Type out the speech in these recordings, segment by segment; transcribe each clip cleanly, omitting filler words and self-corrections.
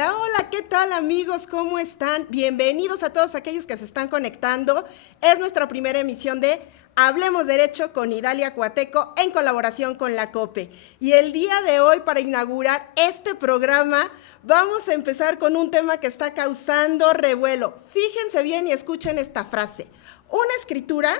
Hola, hola, ¿qué tal amigos? ¿Cómo están? Bienvenidos a todos aquellos que se están conectando. Es nuestra primera emisión de Hablemos Derecho con Idalia Coateco en colaboración con la COPE. Y el día de hoy, para inaugurar este programa, vamos a empezar con un tema que está causando revuelo. Fíjense bien y escuchen esta frase. Una escritura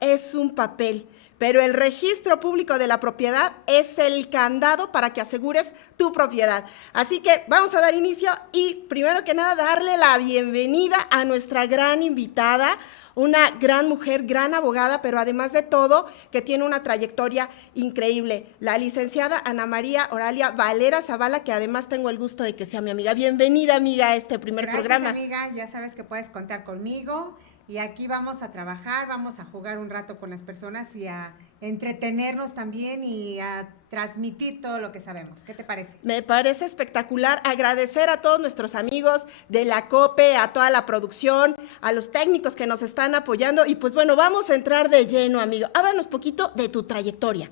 es un papel, pero el registro público de la propiedad es el candado para que asegures tu propiedad. Así que vamos a dar inicio y primero que nada darle la bienvenida a nuestra gran invitada, una gran mujer, gran abogada, pero además de todo que tiene una trayectoria increíble, la licenciada Ana María Oralia Valera Zavala, que además tengo el gusto de que sea mi amiga. Bienvenida, amiga, a este primer programa. Gracias, amiga, ya sabes que puedes contar conmigo y aquí vamos a trabajar, vamos a jugar un rato con las personas y a entretenernos también y a transmitir todo lo que sabemos. ¿Qué te parece? Me parece espectacular. Agradecer a todos nuestros amigos de la COPE, a toda la producción, a los técnicos que nos están apoyando. Y pues bueno, vamos a entrar de lleno, amigo. Háblanos poquito de tu trayectoria.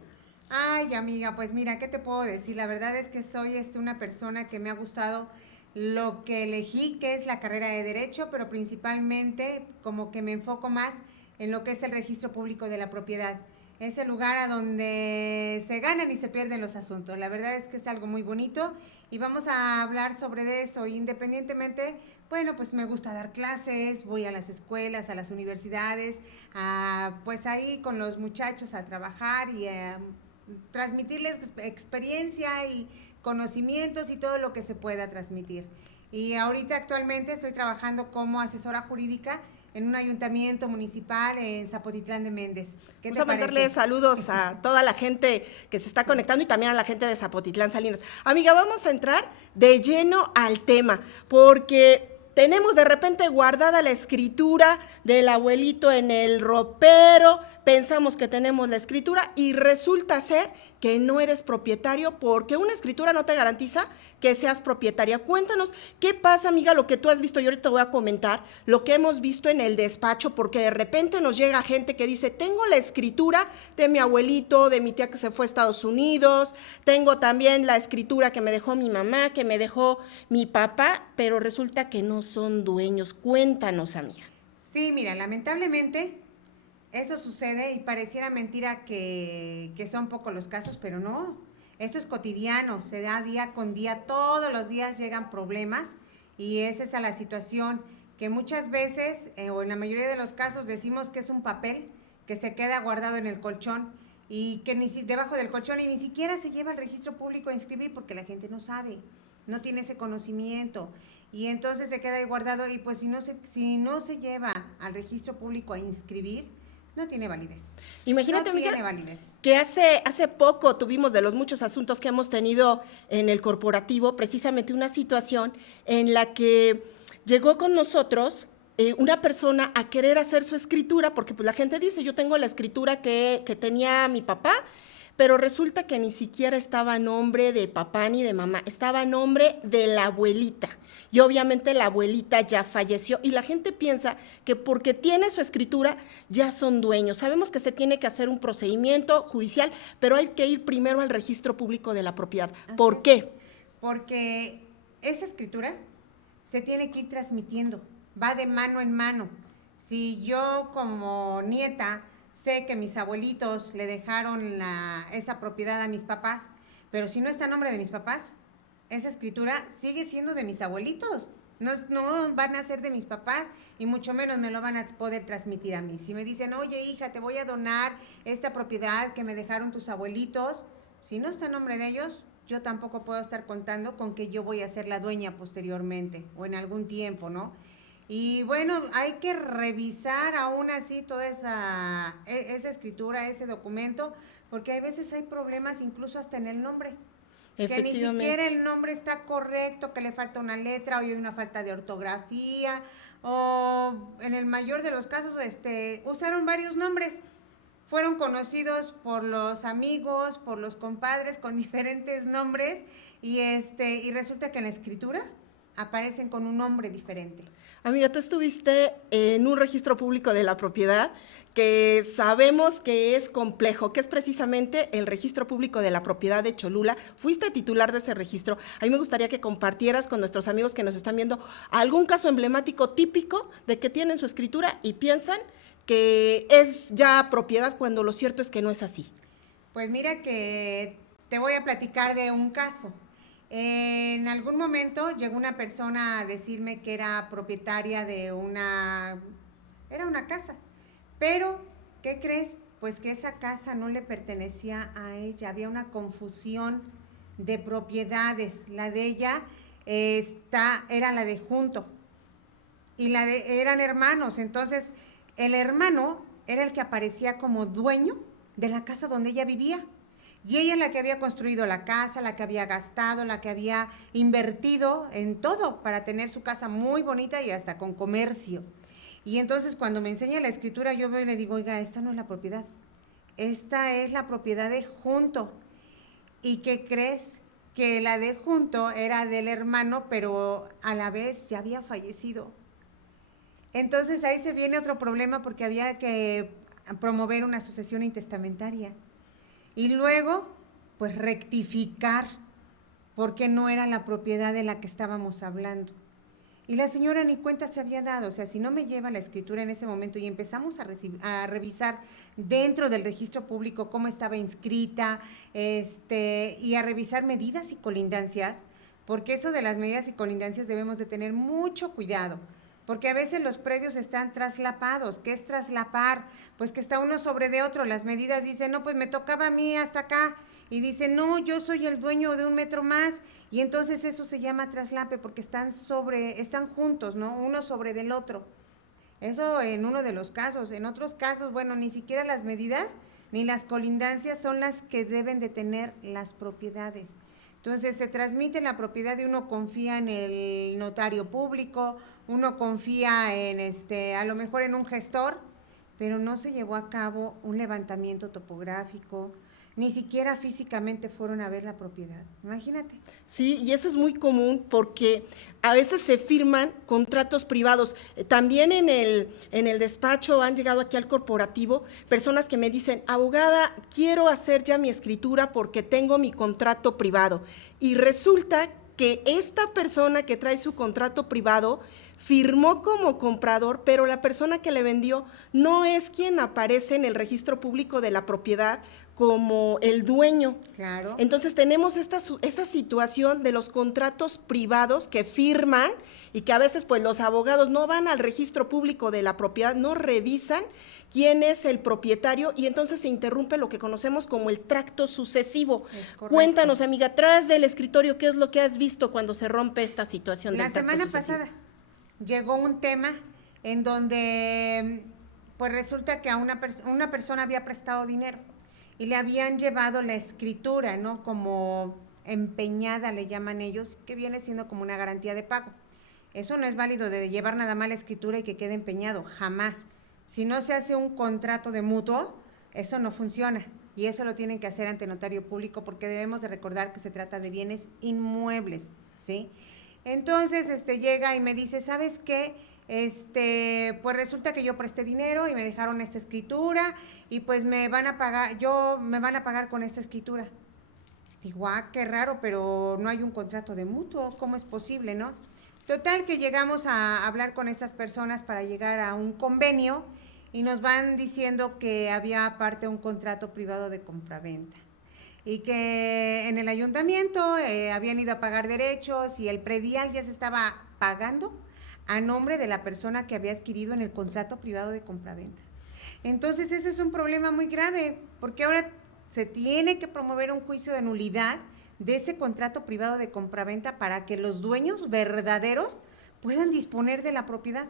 Ay, amiga, pues mira, ¿qué te puedo decir? La verdad es que soy una persona que me ha gustado lo que elegí, que es la carrera de Derecho, pero principalmente como que me enfoco más en lo que es el registro público de la propiedad. Es el lugar a donde se ganan y se pierden los asuntos. La verdad es que es algo muy bonito y vamos a hablar sobre eso. Independientemente, bueno, pues me gusta dar clases, voy a las escuelas, a las universidades, pues ahí con los muchachos a trabajar y transmitirles experiencia y conocimientos y todo lo que se pueda transmitir. Y ahorita actualmente estoy trabajando como asesora jurídica en un ayuntamiento municipal en Zapotitlán de Méndez. ¿Qué Vamos te a mandarle parece? saludos a toda la gente que se está Sí. conectando y también a la gente de Zapotitlán Salinas. Amiga, vamos a entrar de lleno al tema, porque tenemos de repente guardada la escritura del abuelito en el ropero, pensamos que tenemos la escritura y resulta ser que no eres propietario porque una escritura no te garantiza que seas propietaria. Cuéntanos qué pasa, amiga, lo que tú has visto. Yo ahorita voy a comentar lo que hemos visto en el despacho, porque de repente nos llega gente que dice, tengo la escritura de mi abuelito, de mi tía que se fue a Estados Unidos, tengo también la escritura que me dejó mi mamá, que me dejó mi papá, pero resulta que no son dueños. Cuéntanos, amiga. Sí, mira, lamentablemente eso sucede y pareciera mentira que son pocos los casos, pero no. Esto es cotidiano, se da día con día, todos los días llegan problemas y esa es la situación que muchas veces, o en la mayoría de los casos, decimos que es un papel que se queda guardado en el colchón y que ni debajo del colchón y ni siquiera se lleva al registro público a inscribir porque la gente no sabe, no tiene ese conocimiento y entonces se queda ahí guardado y pues si no se lleva al registro público a inscribir, no tiene validez. No Imagínate, amiga, tiene validez. que hace poco tuvimos de los muchos asuntos que hemos tenido en el corporativo, precisamente una situación en la que llegó con nosotros una persona a querer hacer su escritura, porque pues la gente dice, yo tengo la escritura que tenía mi papá, pero resulta que ni siquiera estaba a nombre de papá ni de mamá, estaba a nombre de la abuelita. Y obviamente la abuelita ya falleció y la gente piensa que porque tiene su escritura ya son dueños. Sabemos que se tiene que hacer un procedimiento judicial, pero hay que ir primero al registro público de la propiedad. Así ¿Por es. qué? Porque esa escritura se tiene que ir transmitiendo, va de mano en mano. Si yo como nieta sé que mis abuelitos le dejaron esa propiedad a mis papás, pero si no está a nombre de mis papás, esa escritura sigue siendo de mis abuelitos. No, no van a ser de mis papás y mucho menos me lo van a poder transmitir a mí. Si me dicen, oye hija, te voy a donar esta propiedad que me dejaron tus abuelitos, si no está a nombre de ellos, yo tampoco puedo estar contando con que yo voy a ser la dueña posteriormente o en algún tiempo, ¿no? Y bueno, hay que revisar aún así toda esa escritura, ese documento, porque hay veces hay problemas incluso hasta en el nombre que ni siquiera Efectivamente. el nombre está correcto, que le falta una letra o hay una falta de ortografía o en el mayor de los casos usaron varios nombres. Fueron conocidos por los amigos, por los compadres con diferentes nombres y resulta que en la escritura aparecen con un nombre diferente. Amiga, tú estuviste en un registro público de la propiedad que sabemos que es complejo, que es precisamente el registro público de la propiedad de Cholula. Fuiste titular de ese registro. A mí me gustaría que compartieras con nuestros amigos que nos están viendo algún caso emblemático típico de que tienen su escritura y piensan que es ya propiedad cuando lo cierto es que no es así. Pues mira que te voy a platicar de un caso. En algún momento llegó una persona a decirme que era propietaria de era una casa, pero ¿qué crees? Pues que esa casa no le pertenecía a ella, había una confusión de propiedades, la de ella era la de junto y eran hermanos, entonces el hermano era el que aparecía como dueño de la casa donde ella vivía. Y ella es la que había construido la casa, la que había gastado, la que había invertido en todo para tener su casa muy bonita y hasta con comercio. Y entonces cuando me enseña la escritura, yo veo y le digo, oiga, esta no es la propiedad, esta es la propiedad de junto. ¿Y qué crees? Que la de junto era del hermano, pero a la vez ya había fallecido. Entonces ahí se viene otro problema porque había que promover una sucesión intestamentaria. Y luego, pues rectificar, porque no era la propiedad de la que estábamos hablando. Y la señora ni cuenta se había dado, o sea, si no me lleva la escritura en ese momento y empezamos a revisar dentro del registro público cómo estaba inscrita, y a revisar medidas y colindancias, porque eso de las medidas y colindancias debemos de tener mucho cuidado, porque a veces los predios están traslapados. ¿Qué es traslapar? Pues que está uno sobre de otro. Las medidas dicen, no, pues me tocaba a mí hasta acá. Y dicen, no, yo soy el dueño de 1 metro más. Y entonces eso se llama traslape porque están juntos, ¿no? Uno sobre del otro. Eso en uno de los casos. En otros casos, bueno, ni siquiera las medidas ni las colindancias son las que deben de tener las propiedades. Entonces se transmite la propiedad y uno confía en el notario público, uno confía en a lo mejor en un gestor, pero no se llevó a cabo un levantamiento topográfico, ni siquiera físicamente fueron a ver la propiedad. Imagínate. Sí, y eso es muy común porque a veces se firman contratos privados. También en el despacho han llegado aquí al corporativo personas que me dicen, abogada, quiero hacer ya mi escritura porque tengo mi contrato privado. Y resulta que esta persona que trae su contrato privado firmó como comprador, pero la persona que le vendió no es quien aparece en el registro público de la propiedad como el dueño. Claro. Entonces tenemos esa situación de los contratos privados que firman y que a veces pues los abogados no van al registro público de la propiedad, no revisan quién es el propietario y entonces se interrumpe lo que conocemos como el tracto sucesivo. Cuéntanos, amiga, tras del escritorio, ¿qué es lo que has visto cuando se rompe esta situación del tracto sucesivo? La semana pasada llegó un tema en donde pues resulta que a una persona había prestado dinero y le habían llevado la escritura, ¿no? Como empeñada, le llaman ellos, que viene siendo como una garantía de pago. Eso no es válido de llevar nada más la escritura y que quede empeñado, jamás. Si no se hace un contrato de mutuo, eso no funciona. Y eso lo tienen que hacer ante notario público porque debemos de recordar que se trata de bienes inmuebles, ¿sí? Entonces, llega y me dice, ¿sabes qué? Pues resulta que yo presté dinero y me dejaron esta escritura y pues me van a pagar con esta escritura. Digo, qué raro, pero no hay un contrato de mutuo, ¿cómo es posible, no? Total que llegamos a hablar con esas personas para llegar a un convenio y nos van diciendo que había aparte un contrato privado de compraventa y que en el ayuntamiento habían ido a pagar derechos y el predial ya se estaba pagando a nombre de la persona que había adquirido en el contrato privado de compraventa. Entonces ese es un problema muy grave, porque ahora se tiene que promover un juicio de nulidad de ese contrato privado de compraventa para que los dueños verdaderos puedan disponer de la propiedad.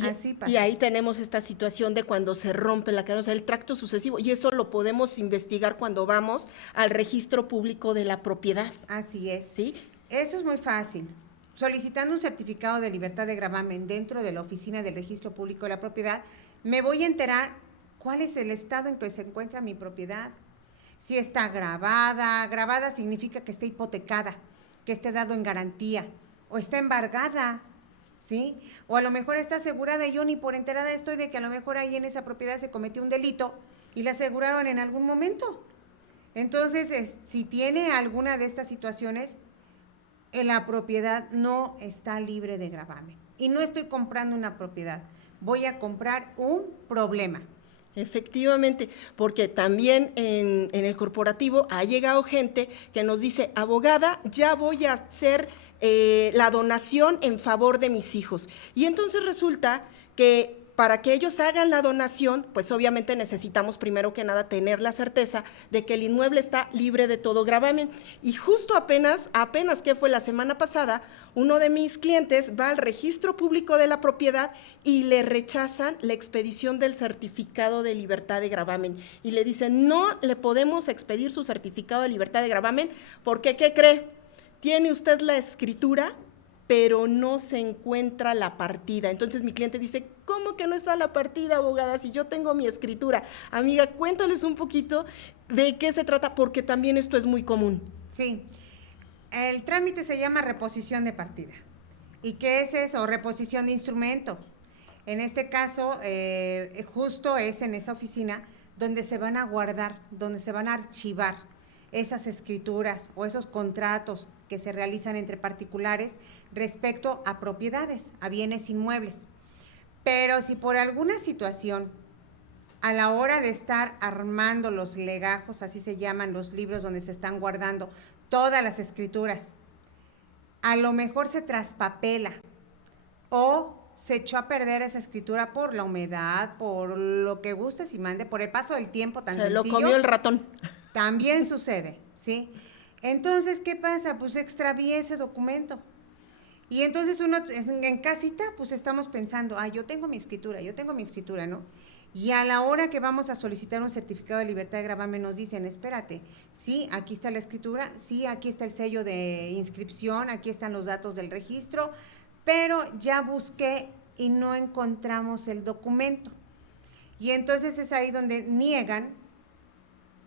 Así pasa. Y ahí tenemos esta situación de cuando se rompe la cadena, o sea, el tracto sucesivo, y eso lo podemos investigar cuando vamos al registro público de la propiedad. Así es. ¿Sí? Eso es muy fácil. Solicitando un certificado de libertad de gravamen dentro de la oficina del registro público de la propiedad, me voy a enterar cuál es el estado en que se encuentra mi propiedad. Si está grabada significa que esté hipotecada, que esté dado en garantía, o está embargada, ¿sí? O a lo mejor está asegurada y yo ni por enterada estoy de que a lo mejor ahí en esa propiedad se cometió un delito y la aseguraron en algún momento. Entonces, si tiene alguna de estas situaciones, la propiedad no está libre de gravamen. Y no estoy comprando una propiedad, voy a comprar un problema. Efectivamente, porque también en el corporativo ha llegado gente que nos dice, abogada, ya voy a hacer la donación en favor de mis hijos. Y entonces resulta que para que ellos hagan la donación, pues obviamente necesitamos primero que nada tener la certeza de que el inmueble está libre de todo gravamen. Y justo apenas que fue la semana pasada, uno de mis clientes va al registro público de la propiedad y le rechazan la expedición del certificado de libertad de gravamen. Y le dicen, no le podemos expedir su certificado de libertad de gravamen porque, ¿qué cree? Tiene usted la escritura, pero no se encuentra la partida. Entonces mi cliente dice, ¿cómo que no está la partida, abogada, si yo tengo mi escritura? Amiga, cuéntales un poquito de qué se trata, porque también esto es muy común. Sí, el trámite se llama reposición de partida. ¿Y qué es eso? Reposición de instrumento. En este caso, justo es en esa oficina donde se van a guardar, donde se van a archivar esas escrituras o esos contratos que se realizan entre particulares respecto a propiedades, a bienes inmuebles. Pero si por alguna situación, a la hora de estar armando los legajos, así se llaman los libros donde se están guardando todas las escrituras, a lo mejor se traspapela o se echó a perder esa escritura por la humedad, por lo que gustes y mande, por el paso del tiempo tan sencillo. Se lo comió el ratón. También sucede, ¿sí? Entonces, ¿qué pasa? Pues extravié ese documento. Y entonces uno en casita, pues estamos pensando, yo tengo mi escritura, ¿no? Y a la hora que vamos a solicitar un certificado de libertad de gravamen nos dicen, espérate, sí, aquí está la escritura, sí, aquí está el sello de inscripción, aquí están los datos del registro, pero ya busqué y no encontramos el documento. Y entonces es ahí donde niegan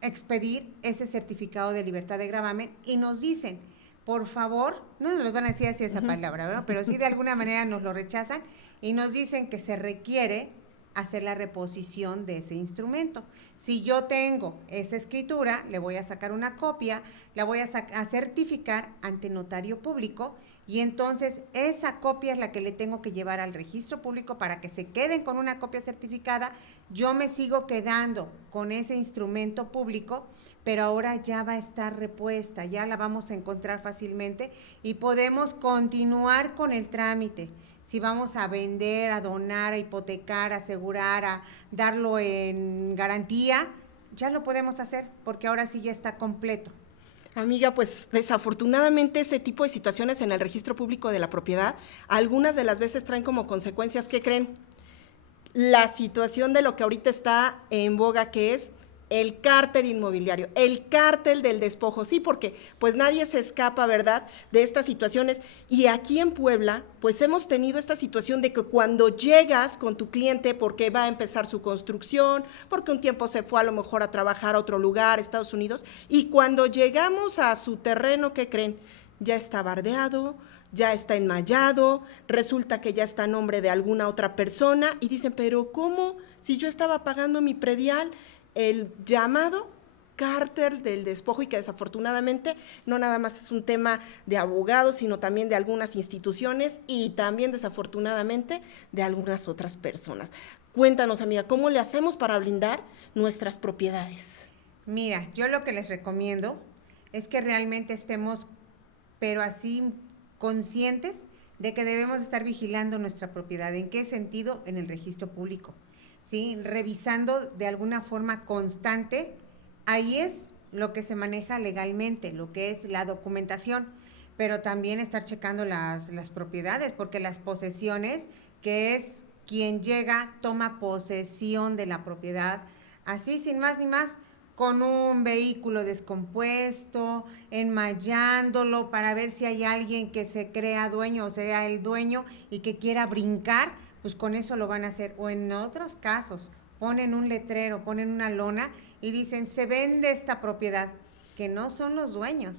expedir ese certificado de libertad de gravamen y nos dicen, por favor, no nos van a decir así esa palabra, ¿verdad? Pero sí de alguna manera nos lo rechazan y nos dicen que se requiere hacer la reposición de ese instrumento. Si yo tengo esa escritura, le voy a sacar una copia, la voy a certificar ante notario público y entonces esa copia es la que le tengo que llevar al registro público para que se queden con una copia certificada. Yo me sigo quedando con ese instrumento público, pero ahora ya va a estar repuesta, ya la vamos a encontrar fácilmente y podemos continuar con el trámite. Si vamos a vender, a donar, a hipotecar, a asegurar, a darlo en garantía, ya lo podemos hacer porque ahora sí ya está completo. Amiga, pues desafortunadamente ese tipo de situaciones en el registro público de la propiedad, algunas de las veces traen como consecuencias, ¿qué creen? La situación de lo que ahorita está en boga, que es el cártel inmobiliario, el cártel del despojo, sí, porque pues nadie se escapa, ¿verdad?, de estas situaciones. Y aquí en Puebla, pues hemos tenido esta situación de que cuando llegas con tu cliente porque va a empezar su construcción, porque un tiempo se fue a lo mejor a trabajar a otro lugar, Estados Unidos, y cuando llegamos a su terreno, ¿qué creen? Ya está bardeado, ya está enmayado, resulta que ya está a nombre de alguna otra persona, y dicen, pero ¿cómo? Si yo estaba pagando mi predial, el llamado cártel del despojo, y que desafortunadamente no nada más es un tema de abogados, sino también de algunas instituciones y también desafortunadamente de algunas otras personas. Cuéntanos, amiga, ¿cómo le hacemos para blindar nuestras propiedades? Mira, yo lo que les recomiendo es que realmente estemos, pero así conscientes de que debemos estar vigilando nuestra propiedad. ¿En qué sentido? En el registro público. ¿Sí? Revisando de alguna forma constante, ahí es lo que se maneja legalmente, lo que es la documentación, pero también estar checando las propiedades, porque las posesiones, que es quien llega, toma posesión de la propiedad, así sin más ni más, con un vehículo descompuesto, enmayándolo para ver si hay alguien que se crea dueño o sea el dueño y que quiera brincar, pues con eso lo van a hacer. O en otros casos, ponen un letrero, ponen una lona y dicen, se vende esta propiedad, que no son los dueños.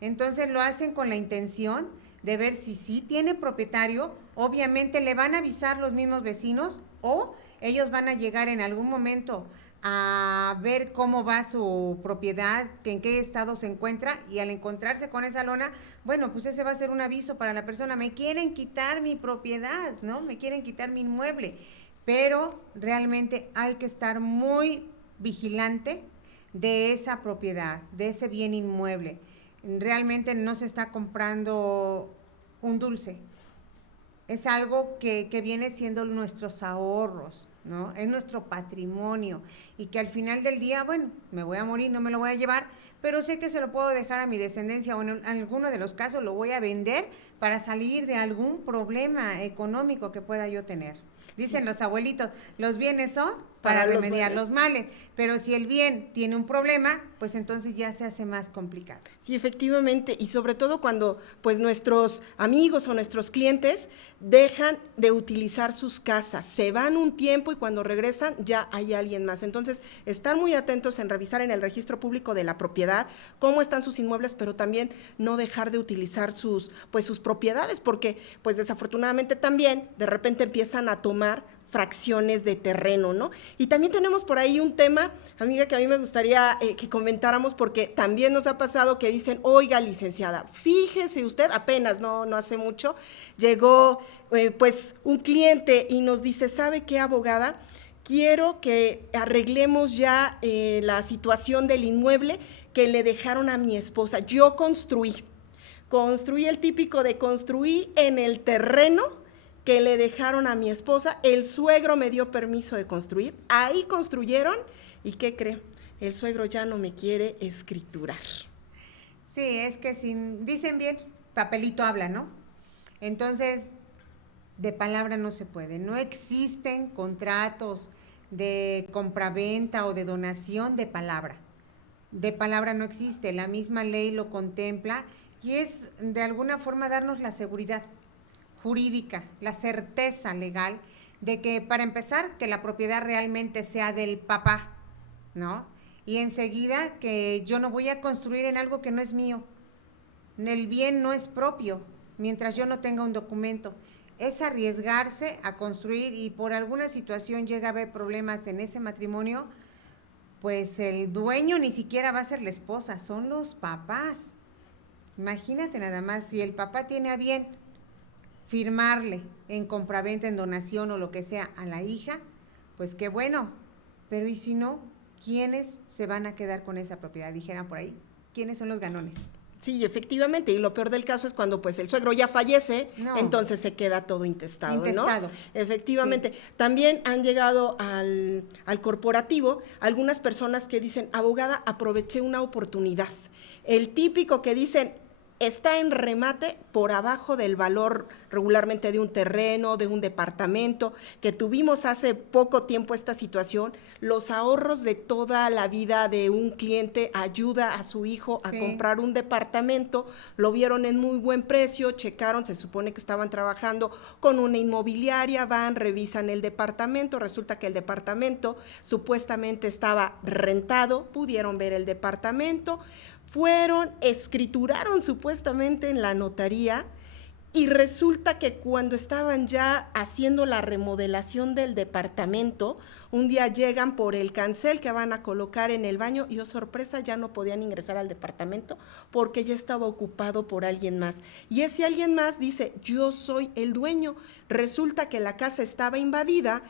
Entonces lo hacen con la intención de ver si sí tiene propietario. Obviamente le van a avisar los mismos vecinos o ellos van a llegar en algún momento a ver cómo va su propiedad, que en qué estado se encuentra, y al encontrarse con esa lona, bueno, pues ese va a ser un aviso para la persona, me quieren quitar mi propiedad, ¿no? Me quieren quitar mi inmueble, pero realmente hay que estar muy vigilante de esa propiedad, de ese bien inmueble. Realmente no se está comprando un dulce, es algo que viene siendo nuestros ahorros, ¿no? Es nuestro patrimonio y que al final del día, bueno, me voy a morir, no me lo voy a llevar, pero sé que se lo puedo dejar a mi descendencia o en alguno de los casos lo voy a vender para salir de algún problema económico que pueda yo tener. Dicen los abuelitos, los bienes son para remediar los males, pero si el bien tiene un problema, pues entonces ya se hace más complicado. Sí, efectivamente, y sobre todo cuando pues nuestros amigos o nuestros clientes dejan de utilizar sus casas, se van un tiempo y cuando regresan ya hay alguien más. Entonces, están muy atentos en revisar en el registro público de la propiedad cómo están sus inmuebles, pero también no dejar de utilizar sus propiedades, porque pues desafortunadamente también de repente empiezan a tomar fracciones de terreno, ¿no? Y también tenemos por ahí un tema, amiga, que a mí me gustaría que comentáramos, porque también nos ha pasado que dicen, oiga, licenciada, fíjese usted, apenas, no hace mucho, llegó pues un cliente y nos dice, ¿sabe qué, abogada? Quiero que arreglemos ya la situación del inmueble que le dejaron a mi esposa. Yo construí el típico de construí en el terreno que le dejaron a mi esposa, el suegro me dio permiso de construir, ahí construyeron, ¿y qué cree? El suegro ya no me quiere escriturar. Sí, es que dicen bien, papelito habla, ¿no? Entonces, de palabra no se puede, no existen contratos de compraventa o de donación de palabra no existe, la misma ley lo contempla y es de alguna forma darnos la seguridad jurídica, la certeza legal de que, para empezar, que la propiedad realmente sea del papá, ¿no? Y enseguida que yo no voy a construir en algo que no es mío. El bien no es propio mientras yo no tenga un documento. Es arriesgarse a construir y por alguna situación llega a haber problemas en ese matrimonio, pues el dueño ni siquiera va a ser la esposa, son los papás. Imagínate nada más, si el papá tiene a bien firmarle en compraventa, en donación o lo que sea a la hija, pues qué bueno, pero ¿y si no? ¿Quiénes se van a quedar con esa propiedad? Dijeran por ahí, ¿quiénes son los ganones? Sí, efectivamente, y lo peor del caso es cuando pues el suegro ya fallece, entonces se queda todo intestado, ¿no? Efectivamente. Sí. También han llegado al corporativo algunas personas que dicen, abogada, aproveché una oportunidad. El típico que dicen, está en remate por abajo del valor regularmente de un terreno, de un departamento, que tuvimos hace poco tiempo esta situación. Los ahorros de toda la vida de un cliente ayuda a su hijo a comprar un departamento, lo vieron en muy buen precio, checaron, se supone que estaban trabajando con una inmobiliaria, van, revisan el departamento, resulta que el departamento supuestamente estaba rentado, pudieron ver el departamento, fueron, escrituraron supuestamente en la notaría y resulta que cuando estaban ya haciendo la remodelación del departamento, un día llegan por el cancel que van a colocar en el baño y, oh sorpresa, ya no podían ingresar al departamento porque ya estaba ocupado por alguien más. Y ese alguien más dice, yo soy el dueño. Resulta que la casa estaba invadida.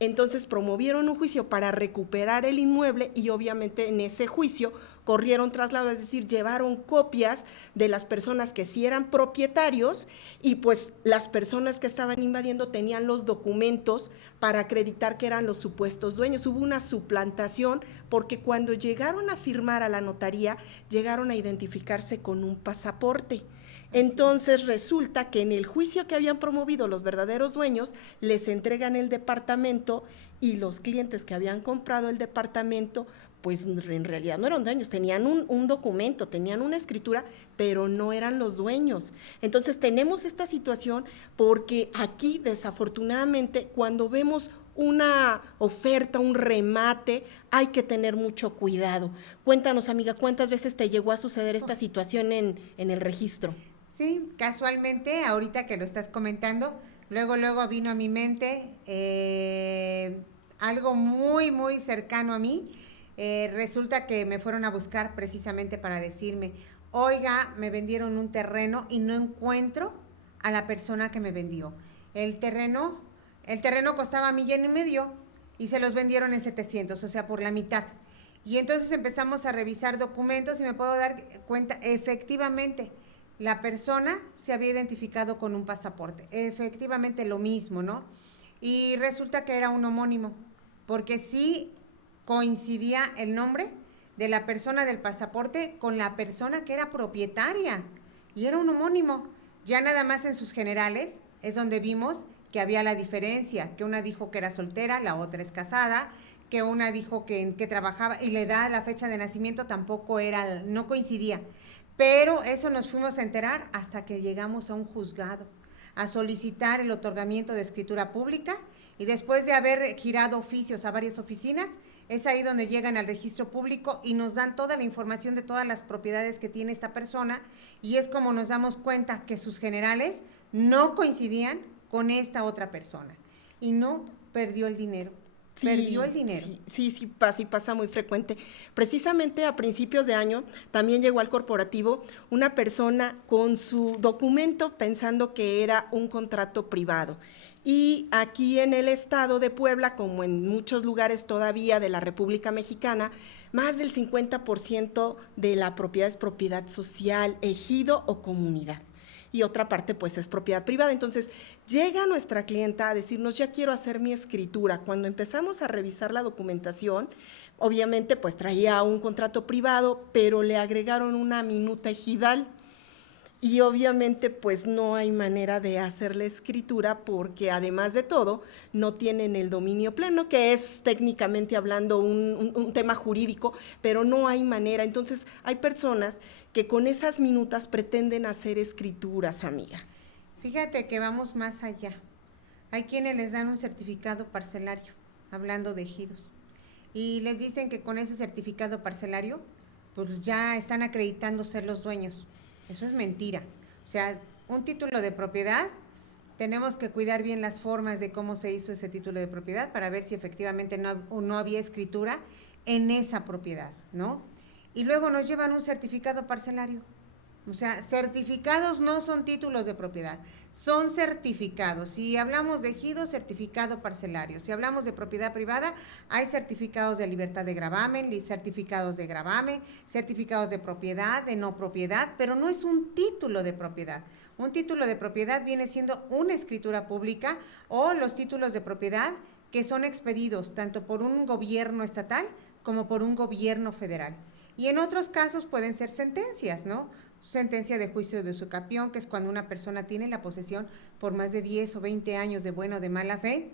Entonces promovieron un juicio para recuperar el inmueble y obviamente en ese juicio corrieron traslado, es decir, llevaron copias de las personas que sí eran propietarios y pues las personas que estaban invadiendo tenían los documentos para acreditar que eran los supuestos dueños. Hubo una suplantación porque cuando llegaron a firmar a la notaría, llegaron a identificarse con un pasaporte. Entonces resulta que en el juicio que habían promovido los verdaderos dueños, les entregan el departamento y los clientes que habían comprado el departamento, pues en realidad no eran dueños, tenían un documento, tenían una escritura, pero no eran los dueños. Entonces tenemos esta situación porque aquí desafortunadamente cuando vemos una oferta, un remate, hay que tener mucho cuidado. Cuéntanos, amiga, ¿cuántas veces te llegó a suceder esta situación en el registro? Sí, casualmente, ahorita que lo estás comentando, luego vino a mi mente algo muy cercano a mí. Resulta que me fueron a buscar precisamente para decirme, oiga, me vendieron un terreno y no encuentro a la persona que me vendió. El terreno, el terreno costaba $1,500,000 y se los vendieron en 700, o sea, por la mitad. Y entonces empezamos a revisar documentos y me puedo dar cuenta, efectivamente, la persona se había identificado con un pasaporte. Efectivamente lo mismo, ¿no? Y resulta que era un homónimo, porque sí coincidía el nombre de la persona del pasaporte con la persona que era propietaria. Y era un homónimo. Ya nada más en sus generales es donde vimos que había la diferencia, que una dijo que era soltera, la otra es casada, que una dijo que en qué trabajaba y la edad, la fecha de nacimiento tampoco era, no coincidía. Pero eso nos fuimos a enterar hasta que llegamos a un juzgado a solicitar el otorgamiento de escritura pública y después de haber girado oficios a varias oficinas, es ahí donde llegan al registro público y nos dan toda la información de todas las propiedades que tiene esta persona y es como nos damos cuenta que sus generales no coincidían con esta otra persona y no perdió el dinero. Sí, perdió el dinero. Sí, pasa muy frecuente. Precisamente a principios de año también llegó al corporativo una persona con su documento pensando que era un contrato privado. Y aquí en el estado de Puebla, como en muchos lugares todavía de la República Mexicana, más del 50% de la propiedad es propiedad social, ejido o comunidad. Y otra parte pues es propiedad privada. Entonces llega nuestra clienta a decirnos, ya quiero hacer mi escritura. Cuando empezamos a revisar la documentación, obviamente pues traía un contrato privado, pero le agregaron una minuta ejidal. Y obviamente pues no hay manera de hacer la escritura porque además de todo no tienen el dominio pleno, que es técnicamente hablando un tema jurídico, pero no hay manera. Entonces hay personas que con esas minutas pretenden hacer escrituras, amiga. Fíjate que vamos más allá. Hay quienes les dan un certificado parcelario, hablando de ejidos, y les dicen que con ese certificado parcelario pues ya están acreditando ser los dueños. Eso es mentira. O sea, un título de propiedad, tenemos que cuidar bien las formas de cómo se hizo ese título de propiedad para ver si efectivamente no había escritura en esa propiedad, ¿no? Y luego nos llevan un certificado parcelario. O sea, certificados no son títulos de propiedad, son certificados. Si hablamos de ejido, certificado parcelario. Si hablamos de propiedad privada, hay certificados de libertad de gravamen, certificados de gravamen, certificados de propiedad, de no propiedad, pero no es un título de propiedad. Un título de propiedad viene siendo una escritura pública o los títulos de propiedad que son expedidos tanto por un gobierno estatal como por un gobierno federal. Y en otros casos pueden ser sentencias, ¿no? Sentencia de juicio de usucapión, que es cuando una persona tiene la posesión por más de 10 o 20 años de buena o de mala fe,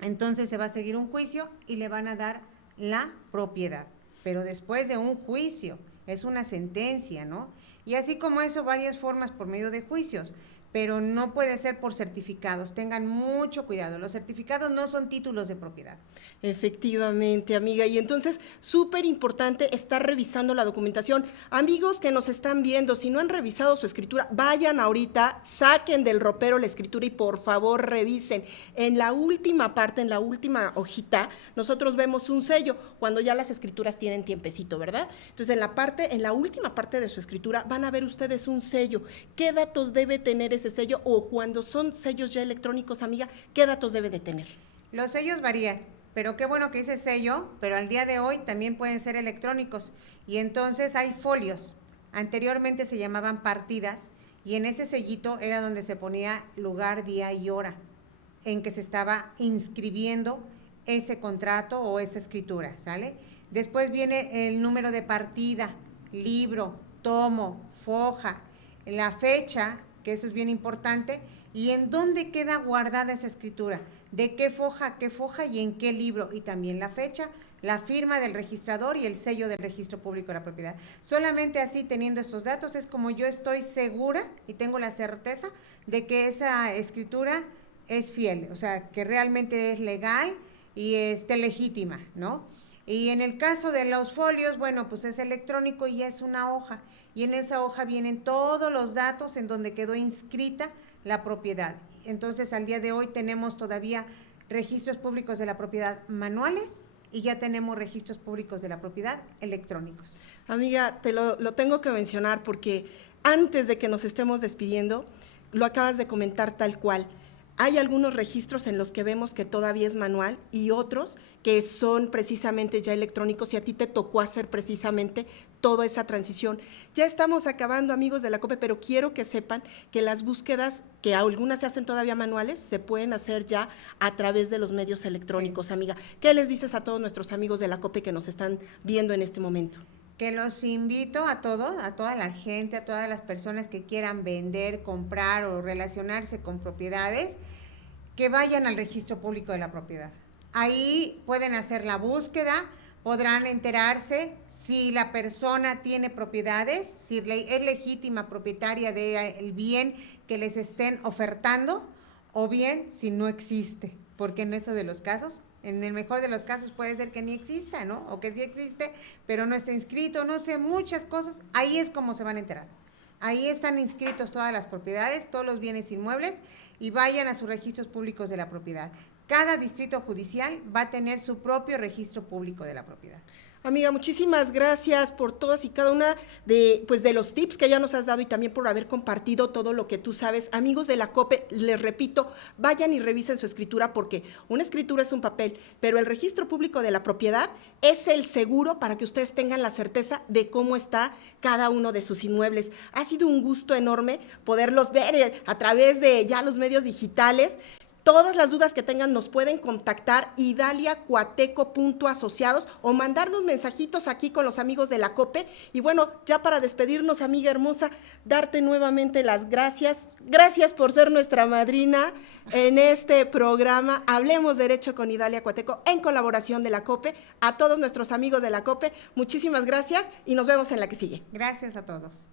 entonces se va a seguir un juicio y le van a dar la propiedad, pero después de un juicio, es una sentencia, ¿no? Y así como eso, varias formas por medio de juicios, pero no puede ser por certificados, tengan mucho cuidado, los certificados no son títulos de propiedad. Efectivamente, amiga. Y entonces, súper importante estar revisando la documentación. Amigos que nos están viendo, si no han revisado su escritura, vayan ahorita, saquen del ropero la escritura y por favor revisen. En la última parte, en la última hojita, nosotros vemos un sello, cuando ya las escrituras tienen tiempecito, ¿verdad? Entonces, en la última parte de su escritura, van a ver ustedes un sello. ¿Qué datos debe tener ese sello? O cuando son sellos ya electrónicos, amiga, ¿qué datos debe de tener? Los sellos varían. Pero qué bueno que dice sello, pero al día de hoy también pueden ser electrónicos. Y entonces hay folios. Anteriormente se llamaban partidas y en ese sellito era donde se ponía lugar, día y hora en que se estaba inscribiendo ese contrato o esa escritura, ¿sale? Después viene el número de partida, libro, tomo, foja, la fecha, que eso es bien importante, y en dónde queda guardada esa escritura, de qué foja y en qué libro, y también la fecha, la firma del registrador y el sello del registro público de la propiedad. Solamente así, teniendo estos datos, es como yo estoy segura y tengo la certeza de que esa escritura es fiel, o sea, que realmente es legal y legítima, ¿no? Y en el caso de los folios, bueno, pues es electrónico y es una hoja. Y en esa hoja vienen todos los datos en donde quedó inscrita la propiedad. Entonces, al día de hoy tenemos todavía registros públicos de la propiedad manuales y ya tenemos registros públicos de la propiedad electrónicos. Amiga, te lo tengo que mencionar porque antes de que nos estemos despidiendo, lo acabas de comentar tal cual. Hay algunos registros en los que vemos que todavía es manual y otros que son precisamente ya electrónicos y a ti te tocó hacer precisamente toda esa transición. Ya estamos acabando, amigos de la COPE, pero quiero que sepan que las búsquedas, que algunas se hacen todavía manuales, se pueden hacer ya a través de los medios electrónicos, sí. Amiga. ¿Qué les dices a todos nuestros amigos de la COPE que nos están viendo en este momento? Que los invito a todos, a toda la gente, a todas las personas que quieran vender, comprar o relacionarse con propiedades, que vayan al registro público de la propiedad. Ahí pueden hacer la búsqueda, podrán enterarse si la persona tiene propiedades, si es legítima propietaria del bien que les estén ofertando, o bien si no existe, porque en eso de los casos, en el mejor de los casos puede ser que ni exista, ¿no? O que sí existe, pero no está inscrito, no sé, muchas cosas. Ahí es como se van a enterar. Ahí están inscritos todas las propiedades, todos los bienes inmuebles, y vayan a sus registros públicos de la propiedad. Cada distrito judicial va a tener su propio registro público de la propiedad. Amiga, muchísimas gracias por todas y cada una de los tips que ya nos has dado y también por haber compartido todo lo que tú sabes. Amigos de la COPE, les repito, vayan y revisen su escritura porque una escritura es un papel, pero el registro público de la propiedad es el seguro para que ustedes tengan la certeza de cómo está cada uno de sus inmuebles. Ha sido un gusto enorme poderlos ver a través de ya los medios digitales. Todas las dudas que tengan nos pueden contactar idaliacuateco.asociados o mandarnos mensajitos aquí con los amigos de la COPE. Y bueno, ya para despedirnos, amiga hermosa, darte nuevamente las gracias. Gracias por ser nuestra madrina en este programa. Hablemos Derecho con Idalia Cuateco en colaboración de la COPE. A todos nuestros amigos de la COPE, muchísimas gracias y nos vemos en la que sigue. Gracias a todos.